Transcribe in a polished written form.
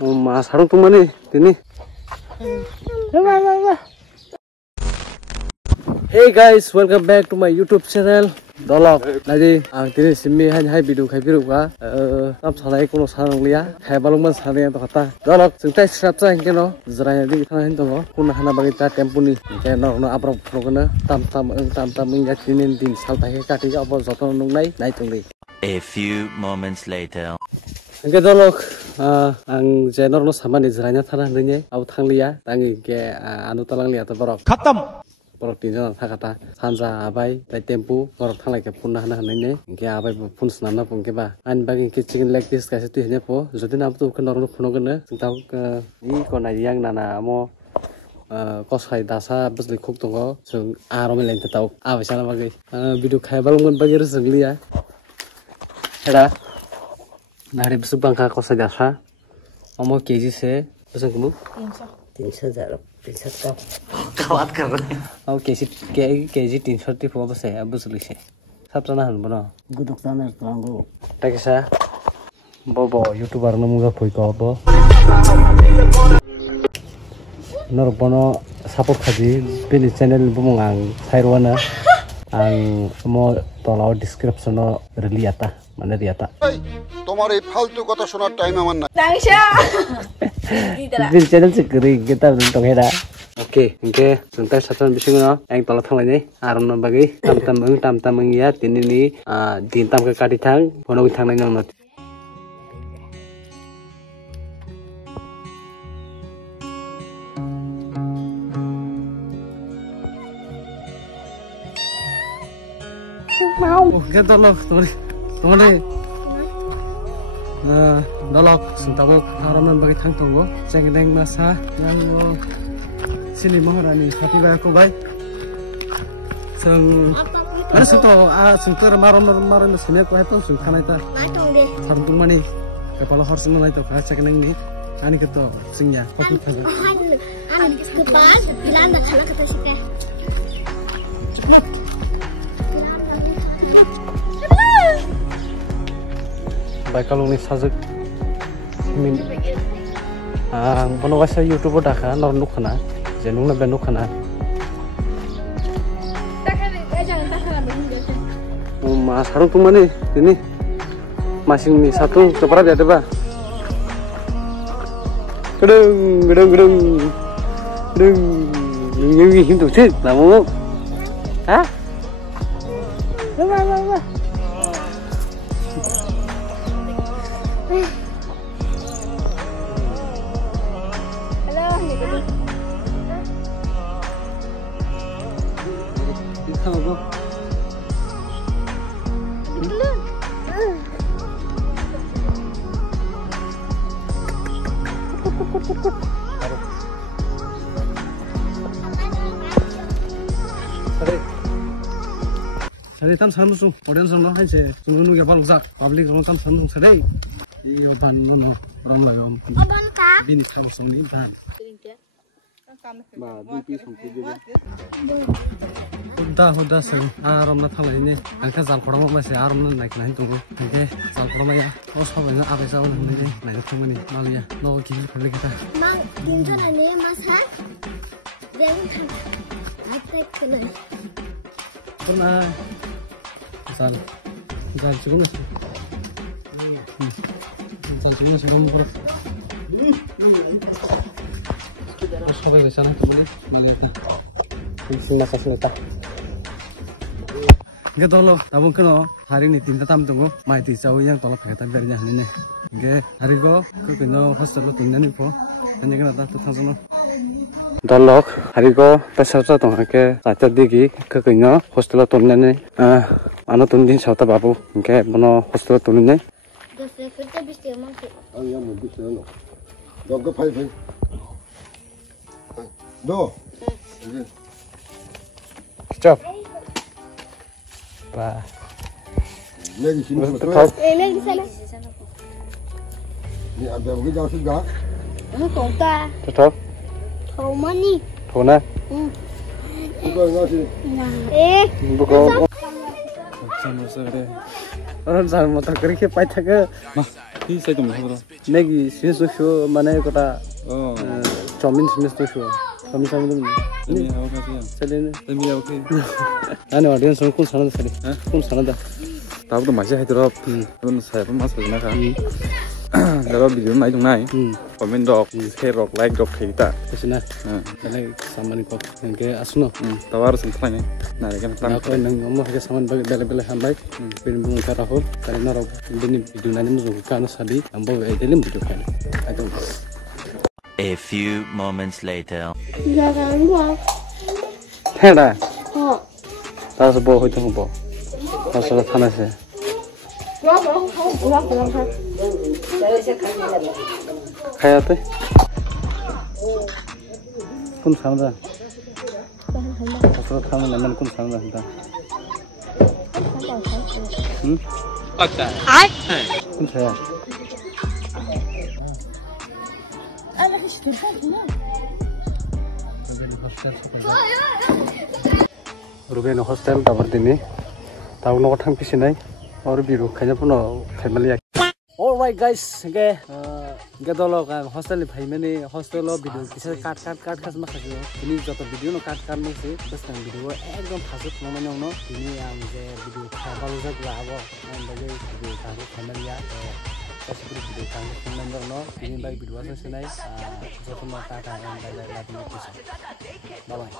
Mas harung tuh mana ini? Hey guys, welcome back to my YouTube channel. Dolok, nanti tini simi hai video kai biru ka. Tam salai kono sarang liya. Hai balungman sarang yang kata. Dolok, sengtai serapsa yang keno. Zeranya di kita yang tunggu. Kuna hana bagi ta tempu ni. Keno no abrok progena. Tam ingat tini din saltai kati ka apa zoto nung nai tungli. A few moments later. Oke dolok, ang jenor no sama ni zeranya tanah nanya. Aku tang liya, tangi ke anu talang liya tu borok. Khatam. Borok tinjau kata sanza abai tai tempu borok thanglai ke punna hana hanai ke abai pun snana pun ke ba an bagi ke chicken leg piece ka setu hanya po jodi nam tu kenor no phuno gena tau ke ni kona yang nana mo kosai dasa busli khuk tongo jeng arom len tau abai sana bagi video khai balungman bagi resengli ya era nari busuk bangka kosai dasa omo kg se busuk kamu 300 Kawat kar. Oh kesi 300 tipu apa sih? Abu solusi. Sabtu nahan bono. Guduk sana teranggu. Tak kisah. Bobo YouTuber namu gak pui kau bo. Nor bono support kaji. Bini channel bumungang Taiwan ang mo tolao description no reliata. Mana riata. तुम्हारे फालतू कथा सुनार टाइम আমার নাই Bin channel sekering kita tentang hera. Oke, oke. Sebentar satu bisingno yang tolak thanglai ni aron bagi tam ya tini ni dintam ke kadi thang bono thang nai nong mau. Oke tolak tolak dolok sentau haraman bagi thang tunggu cengdeng masa yang sini maharani hati baik aku baik seng ada sentuh maron sini aku itu sungkan itu sarung mani kepala horse mana itu cengdeng ni ani keto singnya fokus saja kepala bilang dah kalah kata kita baik kalau ni sajuk min bono wasa YouTube dah kan nor nukana jenung na benukana mas harung tuh mana ini masing ni satu kepala dia ada ba gedung yang hidup sih namu ah Sari tam samsung audience no hai se sunu ge bal uzak public ro tam samsung sare iyo ban no ram la yom Oban ka bin samsung ni dan ba du pi sung ti de huda sang aram na thalai ni angka jal korama ma se aram na naik nai tungu ke jal korama ya o sabai na abai saw ni nai thumani malia no ki phale kita mang kinjo na ne masa den tham atek kele pernah Zal cukup nasi. Zal cukup nasi kamu perut. Sampai ke sana kembali malaikat. Sing nasa selita. Ge tolo tabung keno hari ni tinta tam tunggu mai ti jauh yang tolak kata bernya ni ne. Ge hari go ke keno hostel lo tunnya ni po. Hanya kena tu tangsono. Dolok hari go pesawat tu ke saat digi ke keno hostel lo tunnya ni. Ano tundin sauta babu, ke bono hostel tunne. Dosa kita bisa masuk. yang mau bisa lo dong ke pai do Stop. Ba. lagi sini Lagi sana. ni ada begitu jauh sudah Ano tonta? Stop. How many? Tona. bukan nasi Buko. Sama sore. Orang sama motor kerja pai thaga. Ki sai tum horo. Maggi sinis to show mana kota Oh. chowmin sinis to show. Kami dum. Ni hawa ka siya. Selen. Tami okay. Ane audience kun sana sari. Kun sana da. Tahu tu masih hai drop. Tun sai pa mas na ka. Kalau video nai tung nai. Comment dok, share dok, like dok kita. Kesana. Kale saman ko. Ke asno. Tawar sentai ni. Nah, kan Nah, kalau nang ngomong ke saman bela-bela hambai. Film bung karahol. Karena rok ini video nani musuh kan sadi. Ambo edelim video kan. Aduh. A few moments later. Jangan gua. Hera. Oh. Tahu boh itu boh. Tahu tanah sih. Kayak apa? Kun sana dah. Tahu tanah lemon kun sana dah. Agak. Kun saya. Ruben hostel dapat ini. Tahu nak thang pisinai. Or biru kayaknya pun family. Alright guys, okay. Gadolo kan hostel ni bhai mene hostel lo video kisah cut mas lagi. Ini jatuh video no cut nih sih. Terus yang video ekdom fasut momen yang no. Ini yang video travel juga gua abo. Yang bagi video tahu family ya. Terus video tahu member no. Ini bagi video asal senai. Jatuh mau kata yang bagi lagi kisah. Bye bye.